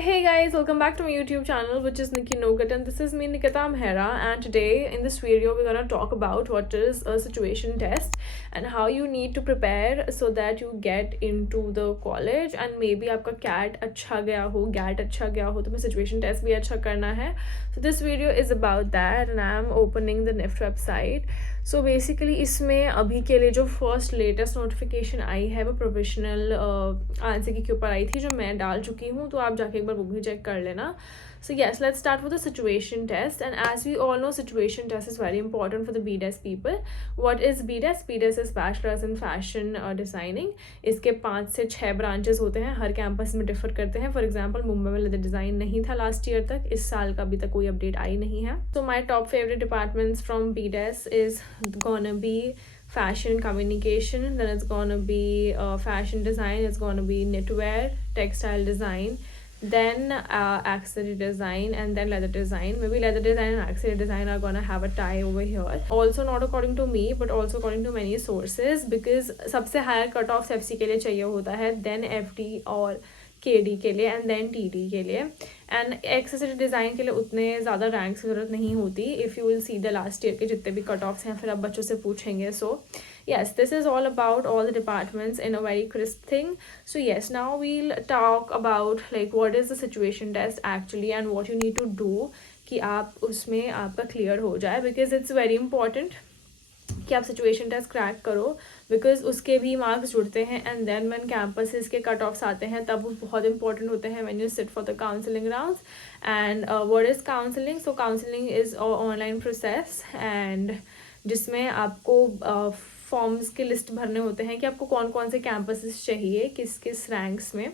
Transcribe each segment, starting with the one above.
Hey guys, welcome back to my YouTube channel, which is Nikki Nogat, and this is me, Nikita Amhera. And today in this video, we're gonna talk about what is a situation test and how you need to prepare so that you get into the college. And maybe आपका CAT अच्छा गया हो, GAT अच्छा गया हो, तो मैं situation test भी अच्छा करना है. So this video is about that, and I'm opening the NIFT website. So basically इसमें अभी के लिए जो फर्स्ट लेटेस्ट नोटिफिकेशन आई है वो प्रोफेशनल आंसर के ऊपर आई थी, जो मैं डाल चुकी हूँ, तो आप जाके एक बार वो भी चेक कर लेना. So yes, let's start with the situation test. And as we all know, situation test is very important for the BDES people. What is BDES? BDES is Bachelor's in Fashion Designing. इसके 5 से 6 branches होते हैं, हर campus में differ करते हैं. For example Mumbai में leather design नहीं था लास्ट ईयर तक, इस साल का अभी तक कोई अपडेट आई नहीं है. So my top favorite departments from BDES is gonna be fashion communication, then it's gonna be fashion design, it's gonna be knitwear, textile design, then accessory design, and then leather design. Maybe leather design and accessory design are gonna have a tie over here. Also not according to me but also according to many sources, because सबसे higher cut off FC के लिए चाहिए होता है, then FD और KD के लिए, and then TD के लिए. एंड एक्सेसरी डिज़ाइन के लिए उतने ज़्यादा रैंक्स की ज़रूरत नहीं होती. If you will see the last year के जितने भी कट ऑफ्स हैं, फिर आप बच्चों से पूछेंगे. सो yes, this is all about all the departments in a very crisp thing. So yes, now we'll talk about like what is the situation test actually and what you need to do कि आप उसमें आपका clear हो जाए, because it's very important कि आप situation test crack करो, because उसके भी मार्क्स जुड़ते हैं. एंड देन व्हेन कैंपसेस के कट ऑफ्स आते हैं तब वो बहुत इंपॉर्टेंट होते हैं when you sit for the counselling rounds. And what is counselling? So counselling is online process, and जिसमें आपको फॉर्म्स की लिस्ट भरने होते हैं कि आपको कौन कौन से कैंपसेस चाहिए, किस किस रैंक्स में.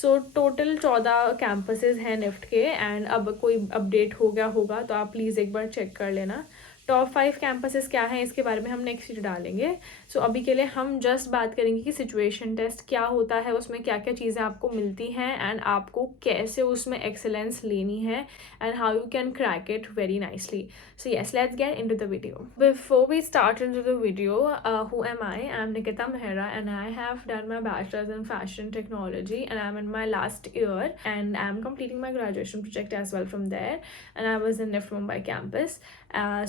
सो टोटल 14 कैंपसेस हैं निफ्ट के, एंड अब कोई अपडेट हो गया होगा तो आप प्लीज़ एक बार चेक कर लेना. टॉप 5 कैंपसेस क्या हैं इसके बारे में हम नेक्स्ट वीडियो डालेंगे. सो अभी के लिए हम जस्ट बात करेंगे कि सिचुएशन टेस्ट क्या होता है, उसमें क्या क्या चीज़ें आपको मिलती हैं, एंड आपको कैसे उसमें एक्सेलेंस लेनी है, and how you can crack it very nicely. So yes, let's get into the video. Before we start into the video, who am I? I'm Nikita Mehra, and I have done my bachelor's in fashion technology, and I'm in my last year, and I'm completing my graduation project as well from there, and I was in NIFT Mumbai campus.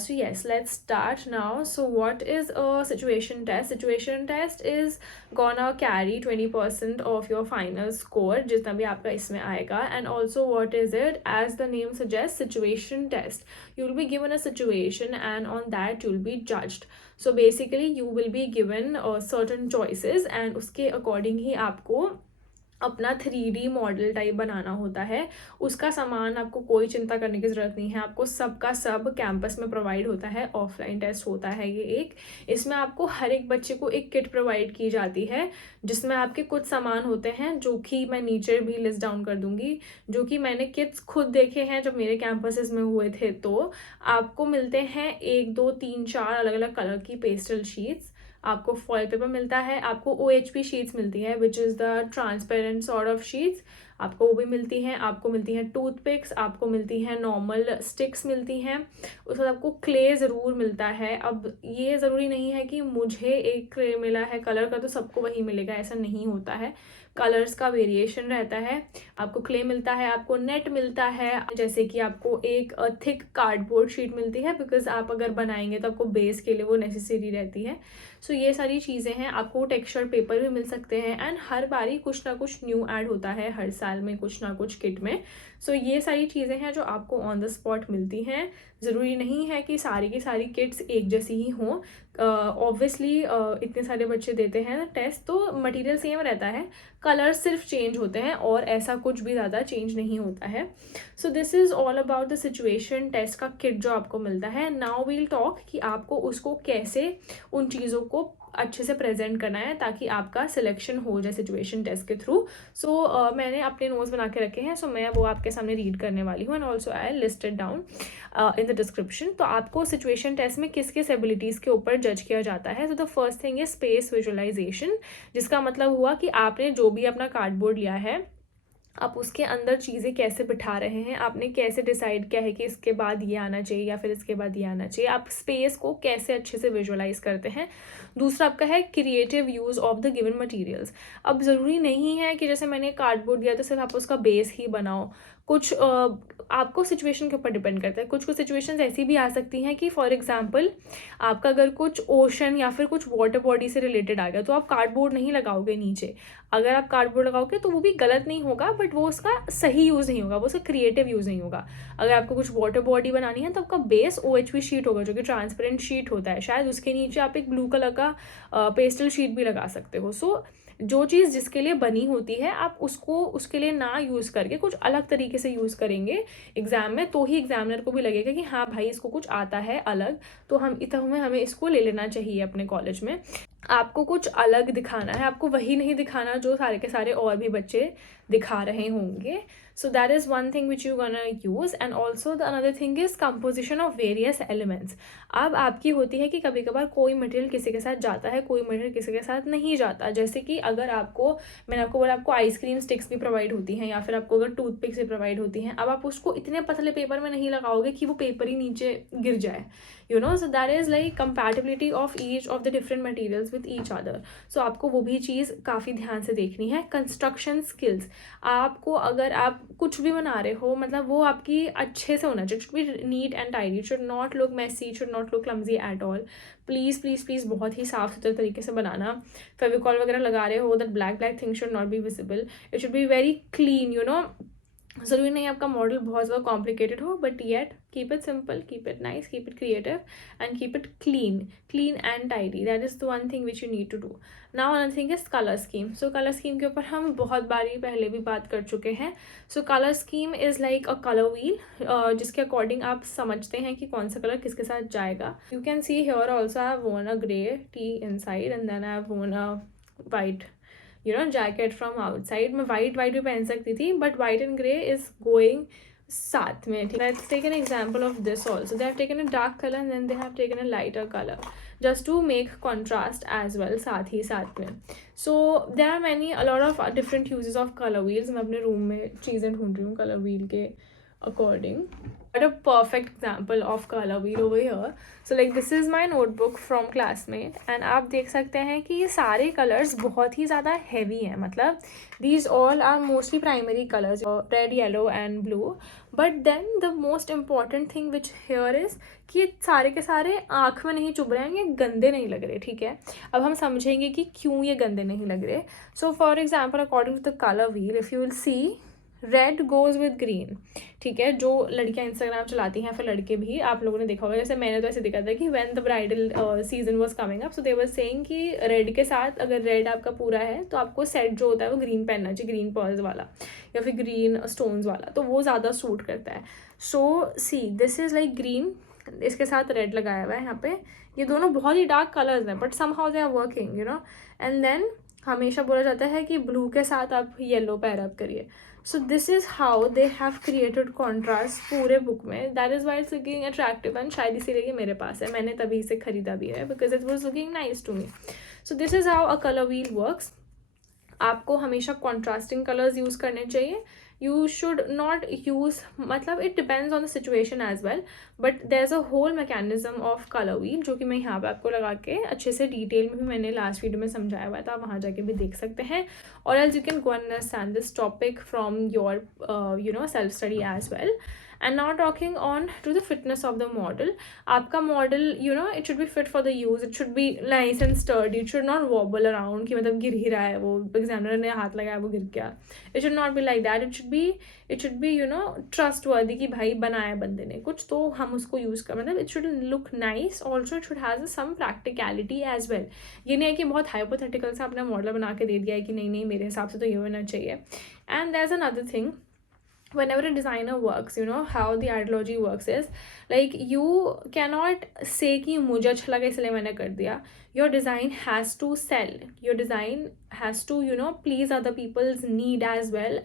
So yes, let's start now. So what is a situation test? Situation test is gonna carry 20% of your final score, जितना भी आपका इसमें आएगा. And also what is it? As the name suggests, situation test. You will be given a situation, and on that you will be judged. So basically you will be given certain choices, and उसके according ही आपको अपना 3D model type बनाना होता है. उसका सामान आपको कोई चिंता करने की ज़रूरत नहीं है, आपको सबका सब कैंपस में प्रोवाइड होता है. ऑफलाइन टेस्ट होता है ये एक. इसमें आपको हर एक बच्चे को एक किट प्रोवाइड की जाती है, जिसमें आपके कुछ सामान होते हैं जो कि मैं नीचे भी लिस्ट डाउन कर दूंगी, जो कि मैंने किट्स खुद देखे हैं जब मेरे कैंपसेस में हुए थे. तो आपको मिलते हैं 1 2 3 4 अलग अलग कलर की पेस्टल शीट्स, आपको फॉयल पेपर मिलता है, आपको OHP शीट्स मिलती है which is the transparent sort of sheets, आपको वो भी मिलती हैं. आपको मिलती हैं टूथपिक्स, आपको मिलती हैं नॉर्मल स्टिक्स मिलती हैं. उसके बाद आपको क्ले ज़रूर मिलता है. अब ये ज़रूरी नहीं है कि मुझे एक क्ले मिला है कलर का तो सबको वही मिलेगा, ऐसा नहीं होता है. कलर्स का वेरिएशन रहता है. आपको क्ले मिलता है, आपको नेट मिलता है, जैसे कि आपको एक थिक कार्डबोर्ड शीट मिलती है, बिकॉज आप अगर बनाएंगे तो आपको बेस के लिए वो नेसेसरी रहती है. सो ये सारी चीज़ें हैं. आपको टेक्सचर पेपर भी मिल सकते हैं, एंड हर बारी कुछ ना कुछ न्यू ऐड होता है हर साल में कुछ ना कुछ किट में. सो ये सारी चीज़ें हैं जो आपको ऑन द स्पॉट मिलती हैं. ज़रूरी नहीं है कि सारी की सारी किट्स एक जैसी ही हों. ऑब्वियसली इतने सारे बच्चे देते हैं टेस्ट, तो मटेरियल सेम रहता है, कलर सिर्फ चेंज होते हैं, और ऐसा कुछ भी ज़्यादा चेंज नहीं होता है. So this is all about the situation test का किट जो आपको मिलता है. नाउ वील टॉक कि आपको उसको कैसे उन चीज़ों को अच्छे से प्रेजेंट करना है ताकि आपका सिलेक्शन हो जाए सिचुएशन टेस्ट के थ्रू. सो मैंने अपने नोट्स बना के रखे हैं, सो मैं वो आपके सामने रीड करने वाली हूँ, and also I listed down in the description. तो आपको सिचुएशन टेस्ट में किस किस एबिलिटीज़ के ऊपर जज किया जाता है. तो the first thing is space visualization, जिसका मतलब हुआ कि आपने जो भी अपना कार्डबोर्ड लिया है, आप उसके अंदर चीज़ें कैसे बिठा रहे हैं, आपने कैसे डिसाइड किया है कि इसके बाद ये आना चाहिए या फिर इसके बाद ये आना चाहिए, आप स्पेस को कैसे अच्छे से विजुअलाइज करते हैं. दूसरा आपका है creative use of the given materials. अब ज़रूरी नहीं है कि जैसे मैंने कार्डबोर्ड दिया तो सिर्फ आप उसका बेस ही बनाओ। कुछ आपको सिचुएशन के ऊपर डिपेंड करता है। कुछ कुछ सिचुएशंस ऐसी भी आ सकती हैं कि फॉर एग्जांपल आपका अगर कुछ ओशन या फिर कुछ वाटर बॉडी से रिलेटेड आ गया तो आप कार्डबोर्ड नहीं लगाओगे नीचे। अगर आप कार्डबोर्ड लगाओगे तो वो भी गलत नहीं होगा, बट वो उसका सही यूज़ नहीं होगा, वो उसका क्रिएटिव यूज़ नहीं होगा। अगर आपको कुछ वाटर बॉडी बनानी है तो आपका बेस OHP शीट होगा, जो कि ट्रांसपेरेंट शीट होता है। शायद उसके नीचे आप एक ब्लू कलर का पेस्टल शीट भी लगा सकते हो। सो जो चीज़ जिसके लिए बनी होती है आप उसको उसके लिए ना यूज़ करके कुछ अलग तरीके से यूज़ करेंगे एग्ज़ाम में, तो ही एग्जामिनर को भी लगेगा कि हाँ भाई इसको कुछ आता है अलग, तो हमें इसको ले लेना चाहिए अपने कॉलेज में। आपको कुछ अलग दिखाना है, आपको वही नहीं दिखाना जो सारे के सारे और भी बच्चे दिखा रहे होंगे। सो that is one thing which you gonna use. And also the another thing is composition of various elements. अब आपकी होती है कि कभी कभार कोई मटेरियल किसी के साथ जाता है, कोई मटेरियल किसी के साथ नहीं जाता। जैसे कि अगर मैंने आपको बोला आपको आइसक्रीम स्टिक्स भी प्रोवाइड होती हैं, या फिर आपको अगर टूथपिक्स भी प्रोवाइड होती हैं। अब आप उसको इतने पतले पेपर में नहीं लगाओगे कि वो पेपर ही नीचे गिर जाए, so that is like compatibility of each of the different materials with each other. So आपको वो भी चीज़ काफ़ी ध्यान से देखनी है। कंस्ट्रक्शन स्किल्स, आपको अगर आप कुछ भी बना रहे हो मतलब वो आपकी अच्छे से होना चाहिए, should be neat and tidy, should not look messy, should not look clumsy at all. Please please please बहुत ही साफ सुथरे तरीके से बनाना। फेविकॉल वगैरह लगा रहे हो, that black black thing should not be visible, it should be very clean. ज़रूरी नहीं आपका मॉडल बहुत ज़्यादा कॉम्प्लिकेटेड हो, but yet keep it simple, keep it nice, keep it creative and keep it clean and tidy. That is the one thing which you need to do. Now another thing is colour scheme. So colour scheme के ऊपर हम बहुत बारी पहले भी बात कर चुके हैं। So colour scheme is like a colour wheel, जिसके अकॉर्डिंग आप समझते हैं कि कौन सा कलर किसके साथ जाएगा। You can see here also I have worn a grey tee inside and then I have worn a white jacket from outside. मैं वाइट भी पहन सकती थी, but white and grey is going साथ में, ठीक है। Let's take an example of this also, they have taken a dark colour and then they have taken a lighter colour just to make contrast as well, साथ में। So there are many a lot of different uses of colour wheels. मैं अपने room में चीज़ें ढूंढ रही हूँ colour wheel के according. But a perfect example of color wheel over here. So like this is my notebook from classmate and आप देख सकते हैं कि ये सारे colors बहुत ही ज़्यादा heavy हैं। मतलब these all are mostly primary colors, red, yellow and blue. But then the most important thing which here is कि ये सारे के सारे आँख में नहीं चुभ रहे हैं, ये गंदे नहीं लग रहे, ठीक है। अब हम समझेंगे कि क्यों ये गंदे नहीं लग रहे। So for example according to the color wheel, if you will see red goes with green, ठीक है। जो लड़कियां इंस्टाग्राम चलाती हैं, फिर लड़के भी, आप लोगों ने देखा होगा, जैसे मैंने तो ऐसे देखा था कि when the bridal season was coming up, so they were saying कि रेड के साथ अगर रेड आपका पूरा है तो आपको सेट जो होता है वो ग्रीन पहनना चाहिए, ग्रीन पर्ल्स वाला या फिर ग्रीन स्टोन्स वाला, तो वो ज़्यादा सूट करता है। So see this is like green, इसके साथ रेड लगाया हुआ है यहाँ पे। ये दोनों बहुत ही डार्क कलर्स हैं, but somehow they are working, and then हमेशा बोला जाता है कि ब्लू के साथ आप येलो पैर अप करिए। सो this is how they have created contrast पूरे बुक में। That is why it's looking attractive and शायद इसीलिए ये मेरे पास है, मैंने तभी इसे खरीदा भी है because it was looking nice to me. So this is how a colour wheel works. आपको हमेशा कॉन्ट्रास्टिंग कलर्स यूज़ करने चाहिए। यू शुड नॉट यूज़, मतलब it depends on the situation as well, but there is a whole mechanism of colour wheel जो कि मैं यहाँ पे आपको लगा के अच्छे से डिटेल में भी मैंने लास्ट वीडियो में समझाया हुआ था, आप वहाँ जाके भी देख सकते हैं। और else you can go understand this topic from your self study as well. And now talking on to the fitness of the model. आपका model it should be fit for the use, it should be nice and sturdy, it should not wobble around कि मतलब गिर ही रहा है, वो examiner ने हाथ लगाया वो गिर गया। It should not be like that, it should B trust वर्दी कि भाई बनाया बंदे ने कुछ तो हम उसको यूज़ कर, मतलब it should look nice, also it should has some practicality as well. ये नहीं है कि बहुत हाइपोथेटिकल सा अपना मॉडल बना के दे दिया है कि नहीं मेरे हिसाब से तो ये होना चाहिए। And there is another thing, whenever a designer works, how the ideology works is like you cannot say कि मुझे अच्छा लगा इसलिए मैंने कर दिया। your design has to sell, your design has to please other people's need as well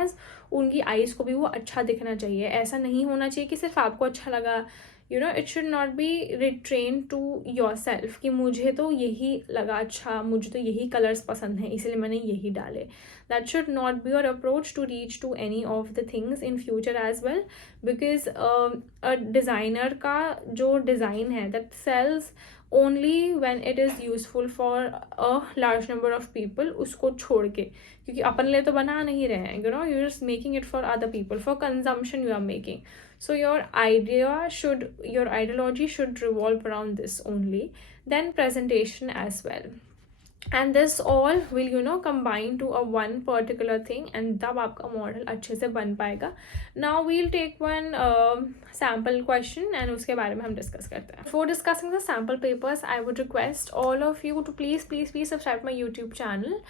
as उनकी eyes को भी वो अच्छा दिखना चाहिए। ऐसा नहीं होना चाहिए कि सिर्फ आपको अच्छा लगा, it should not be restrained to yourself कि मुझे तो यही लगा अच्छा, मुझे तो यही कलर्स पसंद हैं इसलिए मैंने यही डाले। That should not be your approach to reach to any of the things in future as well, because a designer का जो डिज़ाइन है that sells, only when it is useful for a large number of people, उसको छोड़ के, क्योंकि अपन लिए तो बना नहीं रहे हैं, you just making it for other people, for consumption you are making. So your ideology should revolve around this only. Then presentation as well, and this all will combine to a one particular thing, and तब आपका model अच्छे से बन पाएगा. Now we'll take one sample question and उसके बारे में हम डिस्कस करते हैं. Before discussing the sample papers, I would request all of you to please subscribe my YouTube channel,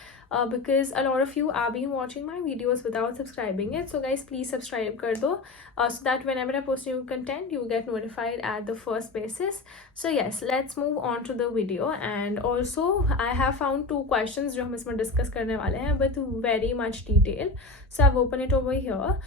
because a lot of you are been watching my videos without subscribing it. So guys, please subscribe कर दो, so that whenever I post new content, you get notified at the first basis. So yes, let's move on to the video. And also I have found two questions जो हम इसमें discuss करने वाले हैं with very much detail. So I've opened it over here.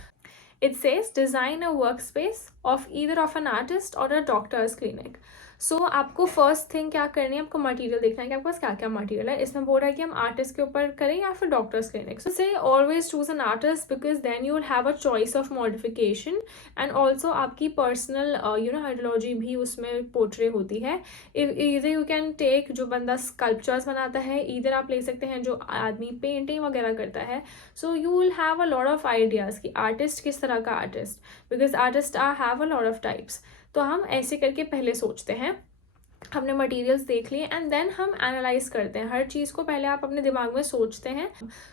It says design a workspace of either of an artist or a doctor's clinic. सो आपको first thing क्या करनी है, आपको मटेरियल देखना है कि आपके पास क्या क्या मटेरियल है. इसमें बोल रहा है कि हम आर्टिस्ट के ऊपर करें या फिर doctors clinic. So say always choose an artist, because then you will have a choice of modification, and also आपकी पर्सनल आइडियोलॉजी भी उसमें पोर्ट्रे होती है. इधर यू कैन टेक, जो बंदा स्कल्पचर्स बनाता है, इधर आप ले सकते हैं जो आदमी पेंटिंग वगैरह करता है. So you will have a lot of ideas कि आर्टिस्ट किस तरह का artist, because artist are have a lot of types. तो हम ऐसे करके पहले सोचते हैं, हमने मटेरियल्स देख लिए, एंड देन हम एनालाइज करते हैं. हर चीज़ को पहले आप अपने दिमाग में सोचते हैं.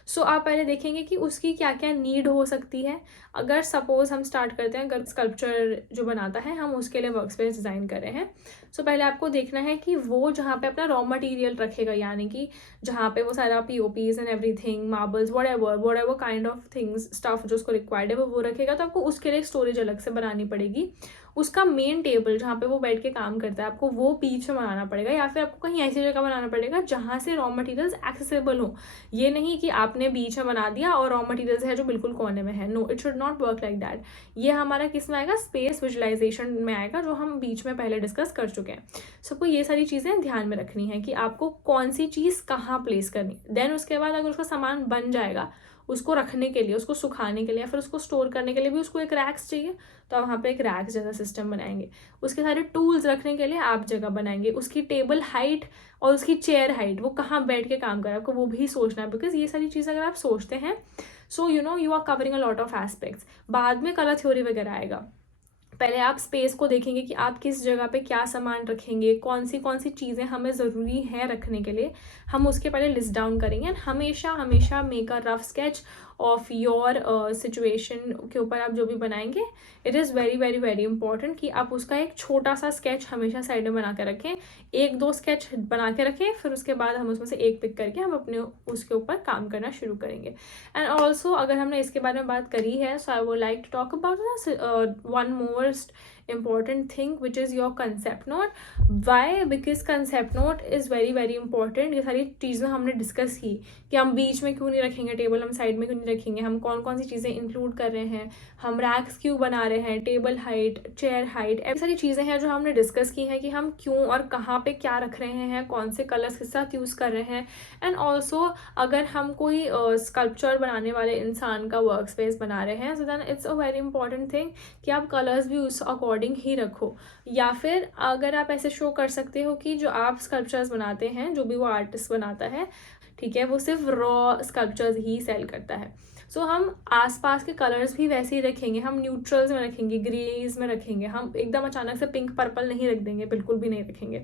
सो आप पहले देखेंगे कि उसकी क्या क्या नीड हो सकती है. अगर सपोज हम स्टार्ट करते हैं, अगर स्कल्पचर जो बनाता है हम उसके लिए वर्क स्पेस डिज़ाइन कर रहे हैं. सो पहले आपको देखना है कि वो जहाँ पे अपना रॉ मटेरियल रखेगा, यानी कि जहाँ पे वो सारा POPs and everything, marbles, what ever kind of things, stuff जो उसको रिक्वायर्ड है वो रखेगा. तो आपको उसके लिए स्टोरेज अलग से बनानी पड़ेगी. उसका मेन टेबल जहाँ पे वो बैठ के काम करता है, आपको वो बीच में बनाना पड़ेगा, या फिर आपको कहीं ऐसी जगह बनाना पड़ेगा जहाँ से रॉ मटेरियल्स एक्सेसिबल हो. ये नहीं कि आपने बीच में बना दिया और रॉ मटेरियल्स है जो बिल्कुल कोने में है. No, it should not work like that. ये हमारा किस में आएगा, स्पेस विजुअलाइजेशन में आएगा, जो हम बीच में पहले डिस्कस कर चुके हैं. सबको ये सारी चीज़ें ध्यान में रखनी है कि आपको कौन सी चीज़ कहाँ प्लेस करनी. देन उसके बाद अगर उसका सामान बन जाएगा, उसको रखने के लिए, उसको सुखाने के लिए, या फिर उसको स्टोर करने के लिए भी उसको एक रैक्स चाहिए, तो आप वहाँ पे एक रैक्स जैसा सिस्टम बनाएंगे. उसके सारे टूल्स रखने के लिए आप जगह बनाएंगे. उसकी टेबल हाइट और उसकी चेयर हाइट, वो कहाँ बैठ के काम कर रहा है, आपको वो भी सोचना है. बिकॉज ये सारी चीज़ अगर आप सोचते हैं, so you are covering a lot of aspects. बाद में कलर थ्योरी वगैरह आएगा. पहले आप स्पेस को देखेंगे कि आप किस जगह पे क्या सामान रखेंगे, कौन सी चीज़ें हमें ज़रूरी है रखने के लिए, हम उसके पहले लिस्ट डाउन करेंगे. एंड हमेशा make a rough sketch of your situation के ऊपर आप जो भी बनाएंगे. It is very very very important कि आप उसका एक छोटा सा स्केच हमेशा साइड में बना के रखें. एक दो स्केच बना के रखें, फिर उसके बाद हम उसमें से एक पिक करके हम अपने उसके ऊपर काम करना शुरू करेंगे. एंड ऑल्सो अगर हमने इसके बारे में बात करी है, so I would like to talk about one most important thing, which is your concept note. Why? Because concept note is very very important. ये सारी चीज़ें हमने डिस्कस की कि हम बीच में क्यों नहीं रखेंगे टेबल, हम साइड में क्यों नहीं रखेंगे, हम कौन कौन सी चीज़ें इंक्लूड कर रहे हैं, हम रैक्स क्यों बना रहे हैं, टेबल हाइट, चेयर हाइट, ऐसी सारी चीज़ें हैं जो हमने डिस्कस की हैं कि हम क्यों और कहाँ पे क्या रख रहे हैं, कौन से कलर्स के साथ यूज़ कर रहे हैं. एंड ऑल्सो अगर हम कोई स्कल्पचर बनाने वाले इंसान का वर्क स्पेस बना रहे हैं, so then it's a very important thing कि आप कलर्स भी उस अकॉर्डिंग ही रखो. या फिर अगर आप ऐसे शो कर सकते हो कि जो आप स्कल्पचर्स बनाते हैं, जो भी वो आर्टिस्ट बनाता है, ठीक है, वो सिर्फ रॉ स्कल्पचर्स ही सेल करता है. सो हम आसपास के कलर्स भी वैसे ही रखेंगे, हम न्यूट्रल्स में रखेंगे, ग्रेज में रखेंगे, हम एकदम अचानक से पिंक पर्पल नहीं रख देंगे, बिल्कुल भी नहीं रखेंगे.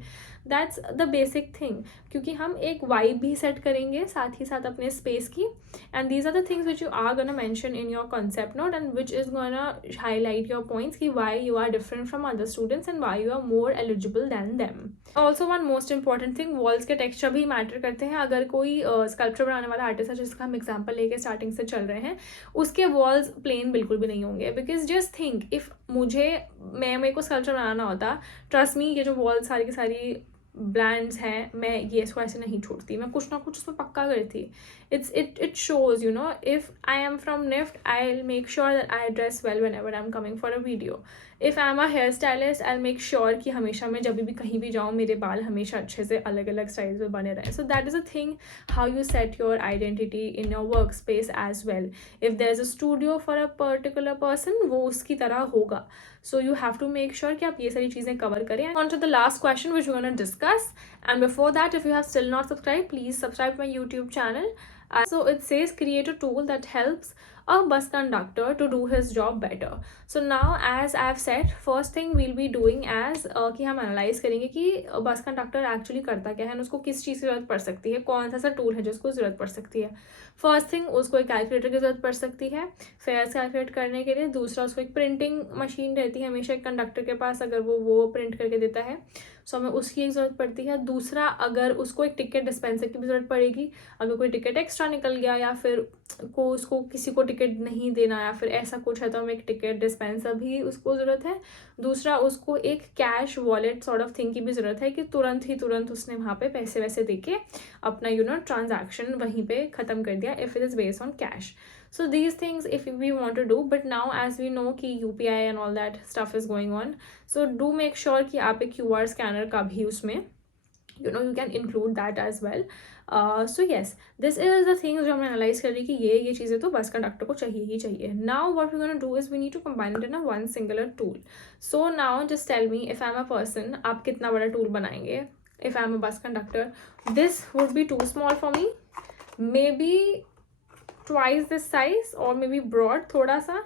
दैट्स द बेसिक थिंग, क्योंकि हम एक वाइब भी सेट करेंगे साथ ही साथ अपने स्पेस की. And these are the things which you are gonna mention in your concept note, and which is gonna highlight your points कि why you are different from other students and why you are more eligible than them. Also one most important thing, walls के texture भी matter करते हैं. अगर कोई sculpture बनाने वाला artist है, जिसका हम एग्जाम्पल लेके स्टार्टिंग से चल रहे हैं, उसके वॉल्स प्लेन बिल्कुल भी नहीं होंगे. बिकॉज जस्ट थिंक, इफ मेरे को स्कल्पचर बनाना होता, ट्रस्ट मी, ये जो वॉल्स सारी की सारी ब्रांड्स हैं, मैं ये इसको ऐसे नहीं छोड़ती, मैं कुछ ना कुछ उसमें पक्का करती. It shows, if I am from NIFT, I will make sure that I dress well whenever I am coming for a video. If I am a hair stylist, I will make sure कि हमेशा मैं जब भी कहीं भी जाऊँ, मेरे बाल हमेशा अच्छे से अलग अलग स्टाइल्स में बने रहें. So that is a thing how you set your identity in your work space as well. If there is a studio for a particular person, वो उसकी तरह होगा. So you have to make sure कि आप ये सारी चीज़ें cover करें. On to the last question which we gonna discuss. discuss. And before that, if you have still not subscribed, please subscribe to my YouTube channel. So it says create a tool that helps a bus conductor to do his job better. So now, as I have said, first thing we'll be doing as कि हम analyse करेंगे कि bus conductor actually करता क्या है, उसको किस चीज़ की ज़रूरत पड़ सकती है, कौन सा टूल है जिसको ज़रूरत पड़ सकती है. फर्स्ट थिंग, उसको एक कैलकुलेटर की ज़रूरत पड़ सकती है फेयर्स कैलकुलेट करने के लिए. दूसरा, उसको एक प्रिंटिंग मशीन रहती है हमेशा एक कंडक्टर के पास, अगर वो प्रिंट करके देता है, सो हमें उसकी एक ज़रूरत पड़ती है. दूसरा, अगर उसको एक टिकट डिस्पेंसर की भी ज़रूरत पड़ेगी, अगर कोई टिकट एक्स्ट्रा निकल गया या फिर उसको किसी को टिकट नहीं देना या फिर ऐसा कुछ है, तो हमें एक टिकट डिस्पेंसर भी उसको ज़रूरत है. दूसरा, उसको एक cash wallet sort of thing की भी ज़रूरत है कि तुरंत उसने वहाँ पे पैसे वैसे दे के अपना ट्रांजैक्शन वहीं पे ख़त्म कर दिया, if it is based on cash. So these things if we want to do, but now as we know कि UPI and all that stuff is going on, so do make sure कि आप एक QR scanner का भी उसमें you can include that as well. So yes, this is the things जो हमने analyze कर रही कि ये चीज़ें तो बस कंडक्टर को चाहिए ही चाहिए. Now what we're gonna do is we need to combine it in a one singular tool. So now just tell me, if I'm a person, आप कितना बड़ा tool बनाएंगे? If I'm a bus conductor, this would be too small for me. Maybe twice this size or maybe broad थोड़ा सा,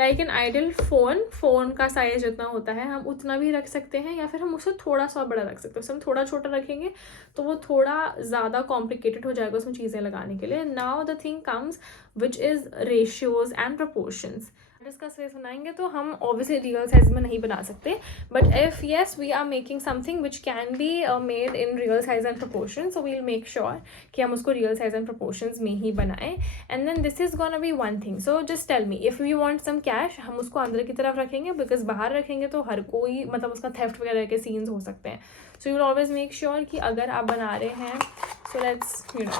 like an ideal phone का size जितना होता है हम उतना भी रख सकते हैं, या फिर हम उससे थोड़ा सा बड़ा रख सकते हैं. हम थोड़ा छोटा रखेंगे तो वो थोड़ा ज़्यादा कॉम्प्लिकेटेड हो जाएगा उसमें चीज़ें लगाने के लिए. Now the thing comes which is ratios and proportions. इसका साइज बनाएंगे तो हम ऑब्वियसली रियल साइज में नहीं बना सकते, but if yes we are making something which can be made in real size and proportion, so we will make sure कि हम उसको रियल साइज एंड प्रपोर्शंस में ही बनाएं. And then this is gonna be one thing. So just tell me, if we want some cash, हम उसको अंदर की तरफ रखेंगे, बिकॉज बाहर रखेंगे तो हर कोई मतलब उसका थेफ्ट वगैरह के सीन्स हो सकते हैं. So you will always make sure कि अगर आप बना रहे हैं, so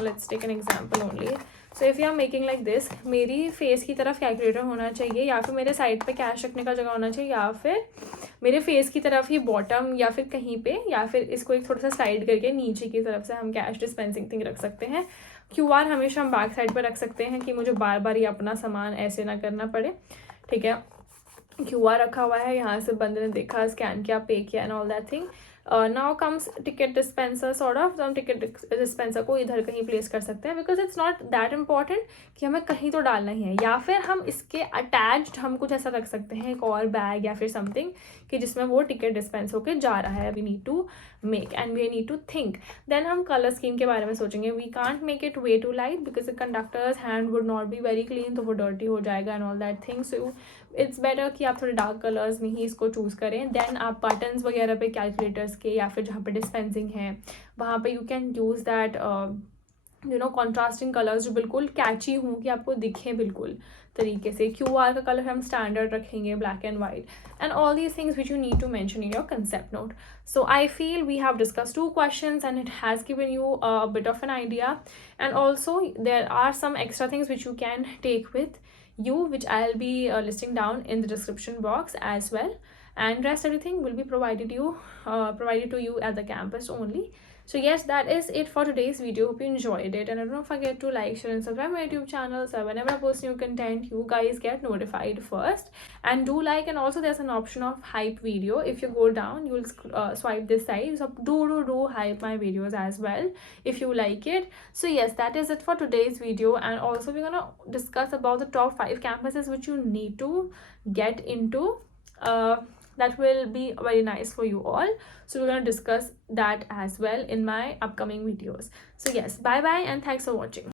let's take an example only. So if you are making like this, मेरी फेस की तरफ कैलकुलेटर होना चाहिए, या फिर मेरे साइड पे कैश रखने का जगह होना चाहिए, या फिर मेरे फेस की तरफ ही बॉटम या फिर कहीं पे, या फिर इसको एक थोड़ा सा स्लाइड करके नीचे की तरफ से हम कैश डिस्पेंसिंग थिंग रख सकते हैं. QR हमेशा हम बैक साइड पर रख सकते हैं कि मुझे बार बार ये अपना सामान ऐसे ना करना पड़े. ठीक है, QR रखा हुआ है, यहाँ से बंदे ने देखा, स्कैन किया, पे किया and all that thing. Now comes ticket dispenser sort of. हम टिकट डिस्पेंसर को इधर कहीं प्लेस कर सकते हैं, because it's not that important कि हमें कहीं तो डालना ही है. या फिर हम इसके अटैच्ड हम कुछ ऐसा रख सकते हैं, एक और बैग या फिर समथिंग कि जिसमें वो टिकट डिस्पेंस होकर जा रहा है. We need to make and we need to think. Then हम कलर स्कीम के बारे में सोचेंगे. We can't make it way too light because the conductor's hand would not be very clean, तो वो डर्टी हो जाएगा and all that thing. So it's better कि आप थोड़े डार्क कलर्स में ही इसको चूज़ करें. देन आप बटन्स वगैरह पे कैलकुलेटर्स के या फिर जहाँ पे डिस्पेंसिंग है वहाँ पे you can use that contrasting colours जो बिल्कुल कैची हों कि आपको दिखे बिल्कुल तरीके से. QR का कलर हम स्टैंडर्ड रखेंगे, black and white, and all these things which you need to mention in your concept note. So I feel we have discussed 2 questions and it has given you a bit of an idea, and also there are some extra things which you can take with you, which I'll be listing down in the description box as well, and rest everything will be provided to you at the campus only. So yes, that is it for today's video. Hope you enjoyed it, and don't forget to like, share and subscribe my YouTube channel, so whenever I post new content you guys get notified first. And do like, and also there's an option of hype video. If you go down you will swipe this side, so do hype my videos as well if you like it. So yes, that is it for today's video, and also we're gonna discuss about the top 5 campuses which you need to get into. That will be very nice for you all, so we're going to discuss that as well in my upcoming videos. So yes, bye bye and thanks for watching.